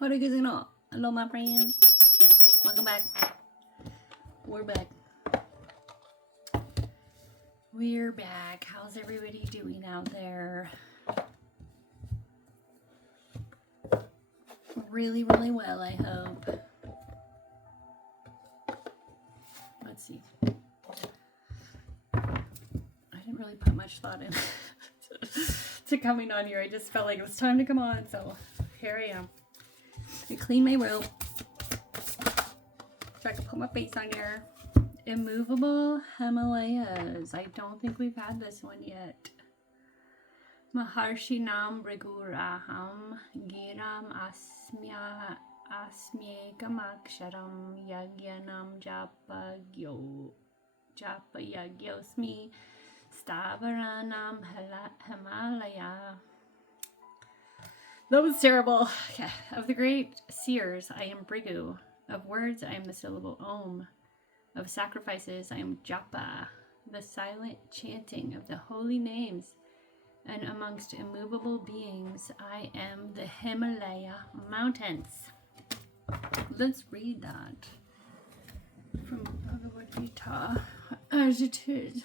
What are you guys know? Hello, my friends. Welcome back. We're back. We're back. How's everybody doing out there? Really, really well, I hope. Let's see. I didn't really put much thought in to coming on here. I just felt like it was time to come on, so here I am. I clean my robe so I can put my face on there. Immovable Himalayas. I don't think we've had this one yet. Maharshinam Briguraham Giram Asmyekamaksharam Yagyanam Japa Yagyosmi Stavaranam Himalaya. That was terrible. Okay. Of the great seers, I am Brigu. Of words, I am the syllable Om. Of sacrifices, I am Japa, the silent chanting of the holy names. And amongst immovable beings, I am the Himalaya mountains. Let's read that from Bhagavad Gita as it is.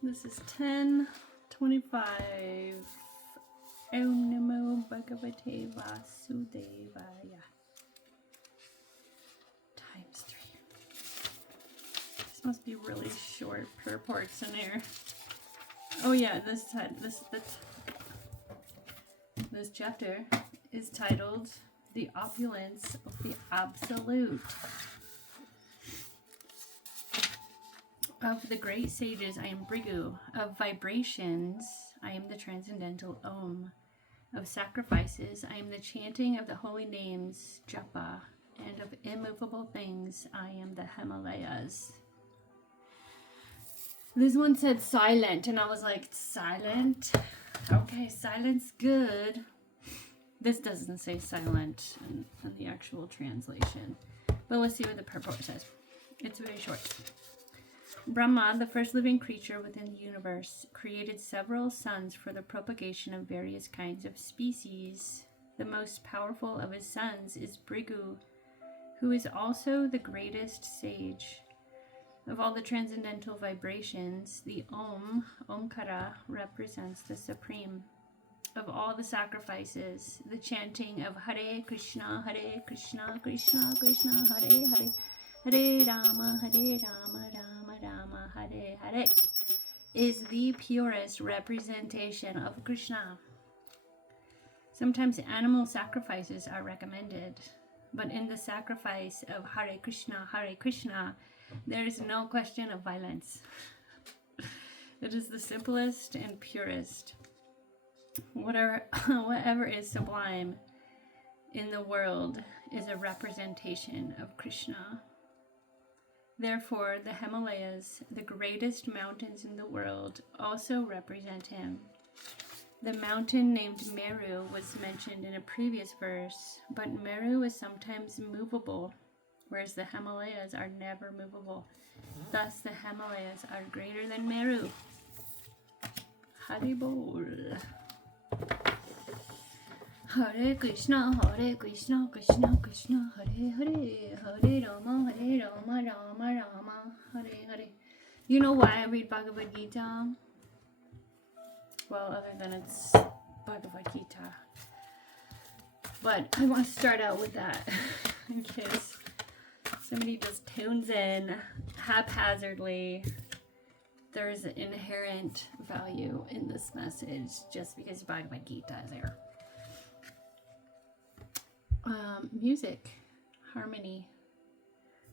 This is 10:25. Om Namo Bhagavate Vasudevaya. Times 3. This must be really short purports in here. Oh yeah, this chapter is titled "The Opulence of the Absolute." Of the great sages, I am Brigu. Of vibrations, I am the transcendental Om. Of sacrifices, I am the chanting of the holy names, Japa. And of immovable things, I am the Himalayas. This one said silent, and I was like, silent? Okay, silent's good. This doesn't say silent in the actual translation. But let's see what the purport says. It's very short. Brahma, the first living creature within the universe, created several sons for the propagation of various kinds of species. The most powerful of his sons is Brigu, who is also the greatest sage. Of all the transcendental vibrations, the Om, Omkara, represents the supreme. Of all the sacrifices, the chanting of Hare Krishna, Krishna Krishna, Hare Hare, Hare Rama, Rama Rama, Hare Hare, is the purest representation of Krishna. Sometimes animal sacrifices are recommended, but in the sacrifice of Hare Krishna, there is no question of violence. It is the simplest and purest. Whatever is sublime in the world is a representation of Krishna. Therefore, the Himalayas, the greatest mountains in the world, also represent him. The mountain named Meru was mentioned in a previous verse, but Meru is sometimes movable, whereas the Himalayas are never movable. Thus, the Himalayas are greater than Meru. Haribol. Hare Krishna, Krishna Krishna, Hare Hare, Hare Rama, Rama Rama, Hare Hare. You know why I read Bhagavad Gita? Well, other than it's Bhagavad Gita. But I want to start out with that in case somebody just tunes in haphazardly. There's an inherent value in this message just because Bhagavad Gita is there. Music, harmony.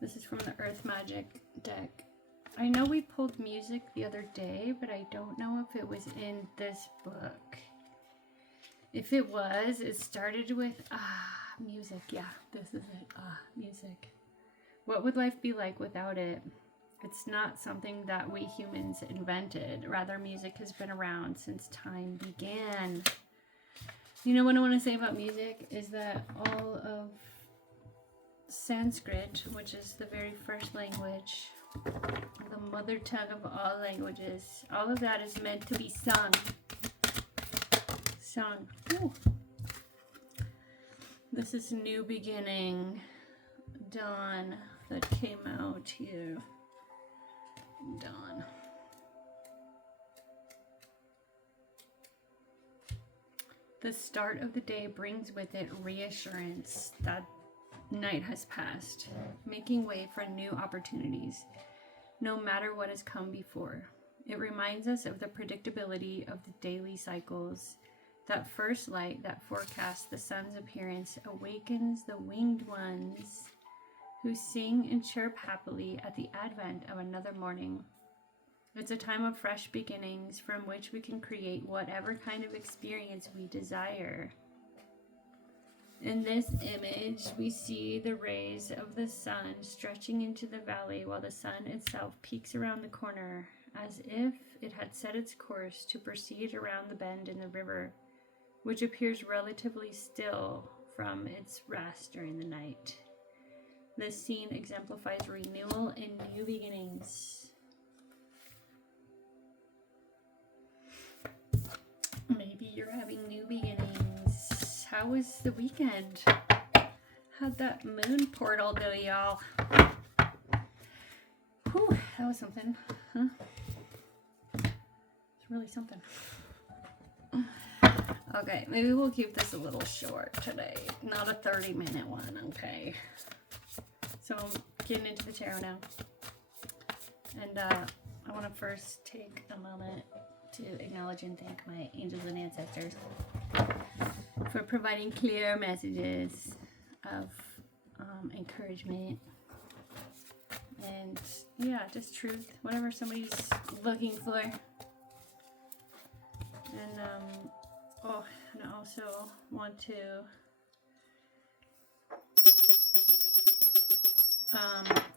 This is from the Earth Magic deck. I know we pulled music the other day, but I don't know if it was in this book. If it was, it started with music. Yeah, this is it. Music. What would life be like without it? It's not something that we humans invented. Rather, music has been around since time began. You know what I want to say about music is that all of Sanskrit, which is the very first language, the mother tongue of all languages, all of that is meant to be sung. Ooh. This is new beginning, dawn, that came out here. Dawn. The start of the day brings with it reassurance that night has passed, making way for new opportunities, no matter what has come before. It reminds us of the predictability of the daily cycles. That first light that forecasts the sun's appearance awakens the winged ones who sing and chirp happily at the advent of another morning. It's a time of fresh beginnings from which we can create whatever kind of experience we desire. In this image, we see the rays of the sun stretching into the valley while the sun itself peeks around the corner as if it had set its course to proceed around the bend in the river, which appears relatively still from its rest during the night. This scene exemplifies renewal and new beginnings. Maybe you're having new beginnings. How was the weekend? How'd that moon portal do, y'all? Whew, that was something, huh? It's really something. Okay, maybe we'll keep this a little short today. Not a 30-minute one, okay? So I'm getting into the tarot now. And I want to first take a moment to acknowledge and thank my angels and ancestors for providing clear messages of encouragement and, yeah, just truth, whatever somebody's looking for. And, and I also want to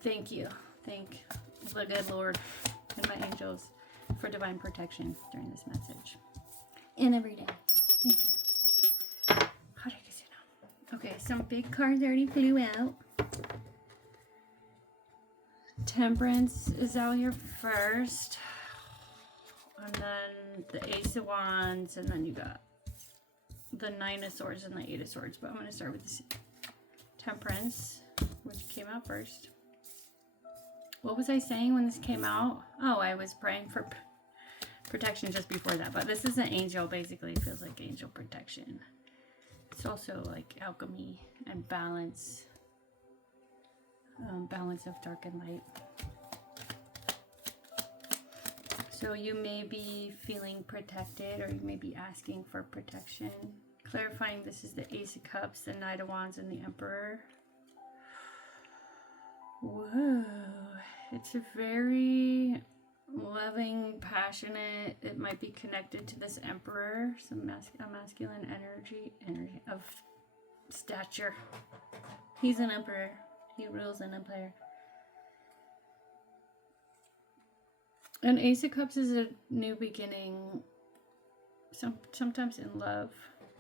thank the good Lord and my angels for divine protection during this message and every day. Thank you. Okay, some big cards already flew out. Temperance is out here first, and then the Ace of Wands, and then you got the Nine of Swords and the Eight of Swords. But I'm going to start with this Temperance, which came out first. What was I saying when this came out? Oh, I was praying for protection just before that. But this is an angel, basically. It feels like angel protection. It's also like alchemy and balance. Balance of dark and light. So you may be feeling protected, or you may be asking for protection. Clarifying, this is the Ace of Cups, the Knight of Wands, and the Emperor. Whoa. It's a very loving, passionate. It might be connected to this Emperor, some a masculine energy of stature. He's an emperor. He rules an empire. An Ace of Cups is a new beginning, sometimes in love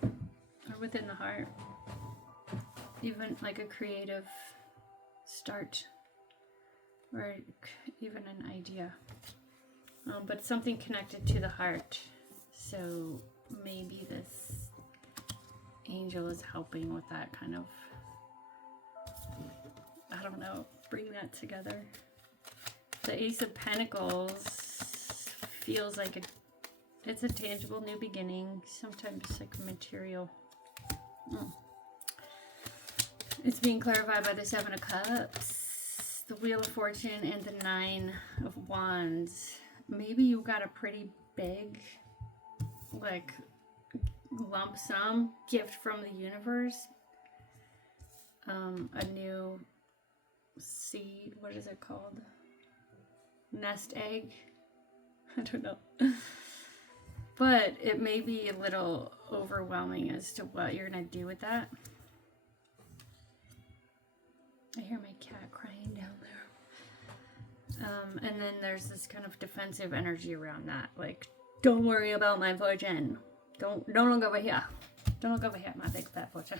or within the heart, even like a creative start or even an idea, but something connected to the heart. So maybe this angel is helping with that kind of, I don't know, bring that together. The Ace of Pentacles feels like it's a tangible new beginning, sometimes like material. It's being clarified by the Seven of Cups, the Wheel of Fortune, and the Nine of Wands. Maybe you got a pretty big, like, lump sum gift from the universe. A new seed, what is it called? Nest egg? I don't know. But it may be a little overwhelming as to what you're going to do with that. I hear my cat crying down there. And then there's this kind of defensive energy around that. Like, don't worry about my fortune. Don't look over here. Don't look over here, my big fat fortune.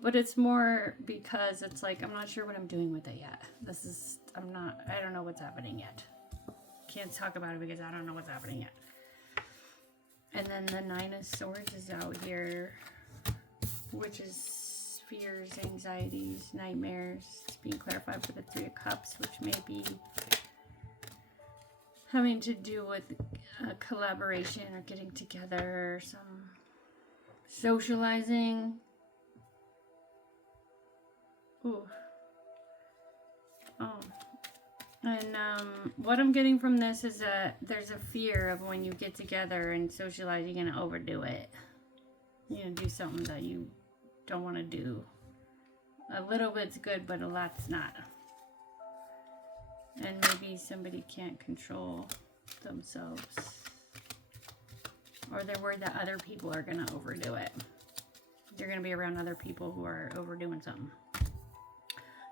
But it's more because it's like, I'm not sure what I'm doing with it yet. I don't know what's happening yet. Can't talk about it because I don't know what's happening yet. And then the Nine of Swords is out here. which is fears, anxieties, nightmares. It's being clarified for the Three of Cups, which may be having to do with collaboration or getting together, some socializing. Ooh. Oh. And what I'm getting from this is that there's a fear of when you get together and socialize, you're going to overdo it. You're going to do something that you don't want to do. A little bit's good, but a lot's not. And maybe somebody can't control themselves. Or they're worried that other people are going to overdo it. You're going to be around other people who are overdoing something.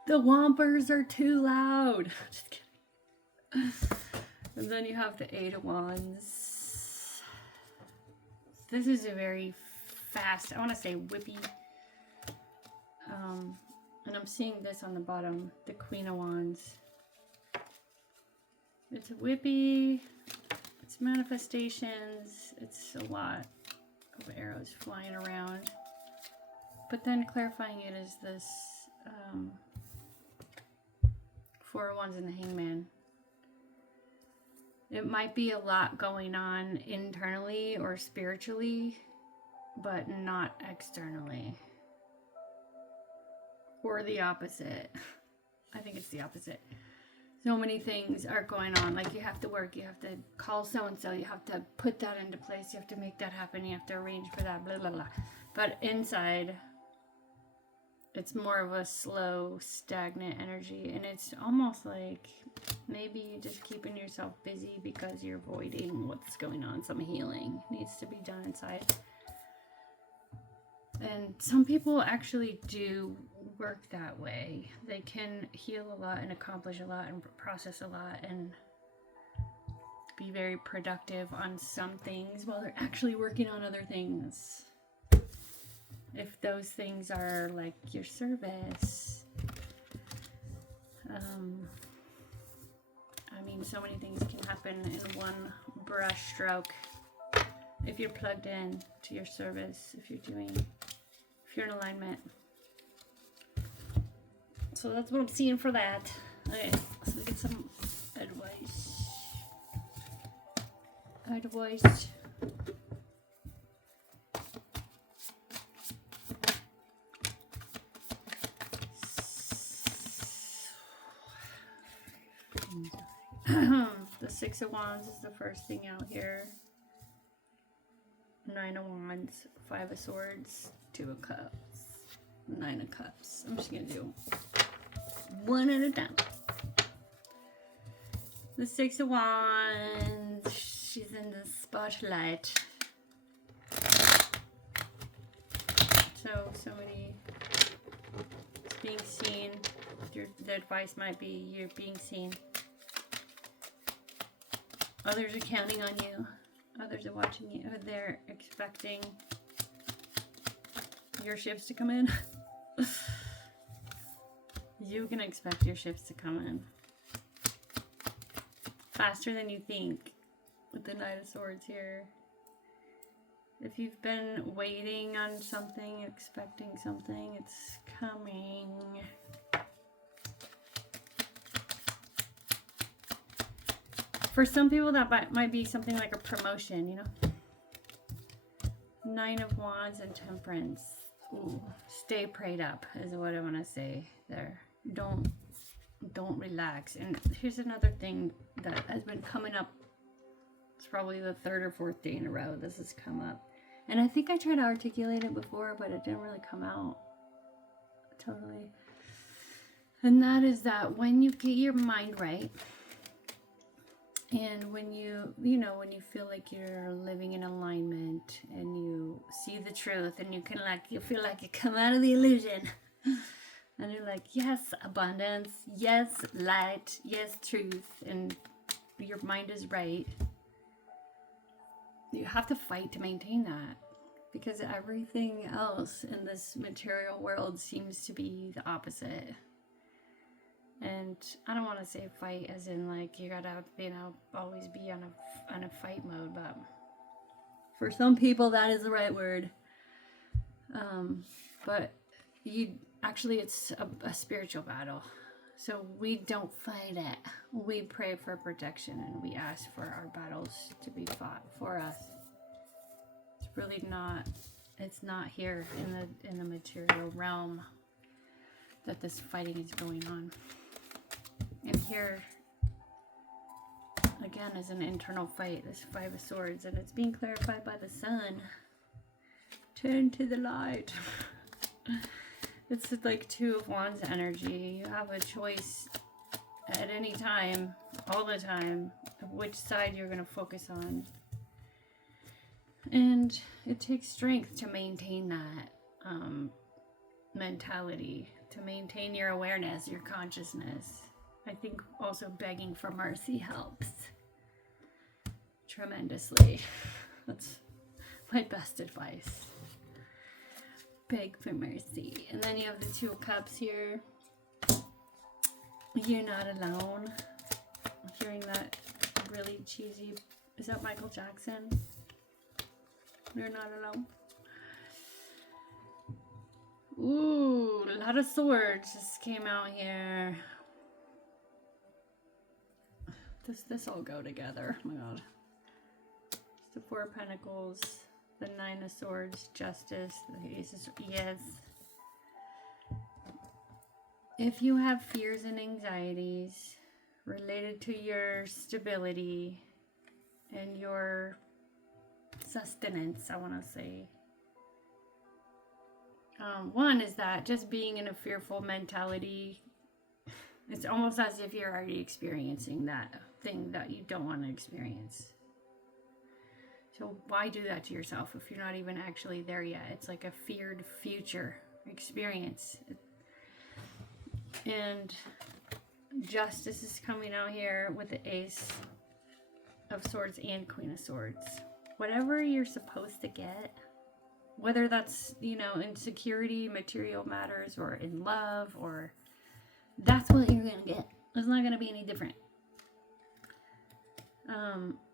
The Whompers are too loud. Just kidding. And then you have the Eight of Wands. This is a very fast, I want to say whippy. And I'm seeing this on the bottom, the Queen of Wands. It's whippy. It's manifestations. It's a lot of arrows flying around. But then clarifying it is this Four of Wands and the Hangman. It might be a lot going on internally or spiritually, but not externally. Or the opposite. I think it's the opposite. So many things are going on. Like you have to work, you have to call so-and-so, you have to put that into place, you have to make that happen, you have to arrange for that, blah, blah, blah. But inside, it's more of a slow, stagnant energy. And it's almost like maybe you're just keeping yourself busy because you're avoiding what's going on. Some healing needs to be done inside. And some people actually do work that way. They can heal a lot and accomplish a lot and process a lot and be very productive on some things while they're actually working on other things. If those things are like your service. I mean, so many things can happen in one brush stroke. If you're plugged in to your service, if you're in alignment. So that's what I'm seeing for that. Okay, let's get some advice. The Six of Wands is the first thing out here. Nine of Wands, Five of Swords, Two of Cups, Nine of Cups. I'm just going to do one at a time. The Six of Wands, she's in the spotlight. So many being seen. The advice might be you're being seen. Others are counting on you. Others are watching you. They're expecting your shifts to come in. You can expect your shifts to come in faster than you think with the Knight of Swords here. If you've been waiting on something, expecting something, it's coming. For some people, that might be something like a promotion, you know? Nine of Wands and Temperance. Ooh, stay prayed up is what I want to say there. Don't relax. And here's another thing that has been coming up. It's probably the third or fourth day in a row this has come up. And I think I tried to articulate it before, but it didn't really come out totally. And that is that when you get your mind right, and when you feel like you're living in alignment and you see the truth and you feel like you come out of the illusion and you're like, yes, abundance, yes, light, yes, truth, and your mind is right. You have to fight to maintain that because everything else in this material world seems to be the opposite. And I don't want to say fight as in like you gotta, always be on a fight mode, but for some people that is the right word. But it's a spiritual battle. So we don't fight it. We pray for protection and we ask for our battles to be fought for us. It's really not, it's not here in the material realm that this fighting is going on. And here, again, is an internal fight, this Five of Swords, and it's being clarified by the sun. Turn to the light. It's like Two of Wands energy. You have a choice at any time, all the time, of which side you're going to focus on. And it takes strength to maintain that mentality, to maintain your awareness, your consciousness. I think also begging for mercy helps tremendously. That's my best advice. Beg for mercy. And then you have the Two of Cups here. You're not alone. I'm hearing that really cheesy. Is that Michael Jackson? You're not alone. Ooh, a lot of swords just came out here. This all go together. Oh my god. It's the Four of Pentacles, the Nine of Swords, Justice, the Ace of, yes. If you have fears and anxieties related to your stability and your sustenance, I want to say. One is that just being in a fearful mentality, it's almost as if you're already experiencing that thing that you don't want to experience. So why do that to yourself if you're not even actually there yet? It's like a feared future experience. And Justice is coming out here with the Ace of Swords and Queen of Swords. Whatever you're supposed to get, whether that's, in security, material matters, or in love, or that's what you're going to get. It's not going to be any different.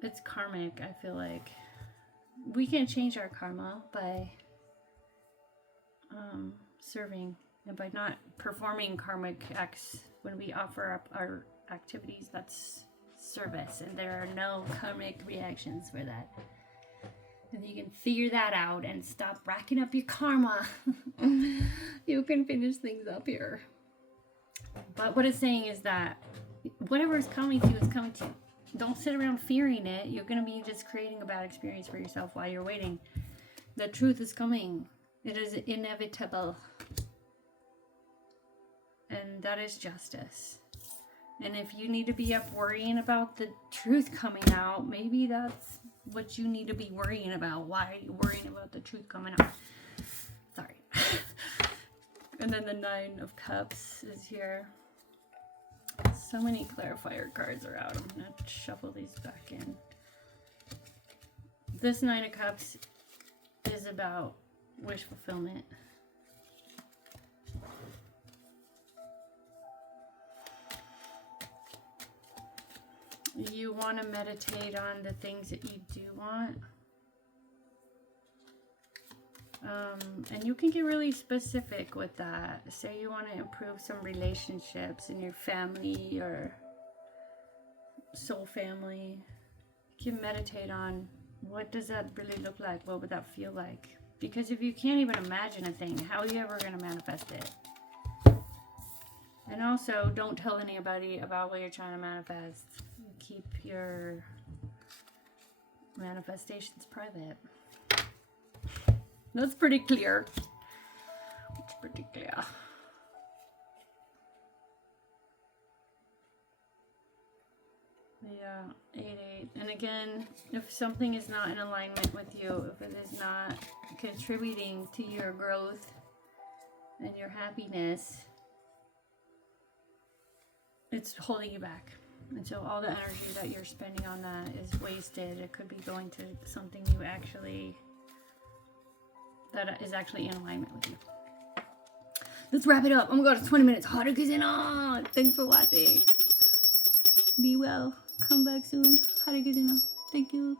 It's karmic, I feel like. We can change our karma by serving and by not performing karmic acts when we offer up our activities. That's service, and there are no karmic reactions for that. If you can figure that out and stop racking up your karma, you can finish things up here. But what it's saying is that whatever is coming to you is coming to you. Don't sit around fearing it. You're going to be just creating a bad experience for yourself while you're waiting. The truth is coming. It is inevitable. And that is justice. And if you need to be up worrying about the truth coming out, maybe that's what you need to be worrying about. Why are you worrying about the truth coming out? Sorry. And then the Nine of Cups is here. So many clarifier cards are out. I'm going to shuffle these back in. This Nine of Cups is about wish fulfillment. You want to meditate on the things that you do want. And you can get really specific with that. Say you want to improve some relationships in your family or soul family. You can meditate on what does that really look like? What would that feel like? Because if you can't even imagine a thing, how are you ever going to manifest it? And also, don't tell anybody about what you're trying to manifest. Keep your manifestations private. That's pretty clear. It's pretty clear. Yeah, 8-8. And again, if something is not in alignment with you, if it is not contributing to your growth and your happiness, it's holding you back. And so all the energy that you're spending on that is wasted. It could be going to something you actually, that is actually in alignment with you. Let's wrap it up. Oh my god, it's 20 minutes. Hare Thanks for watching. Be well. Come back soon. Hare Thank you.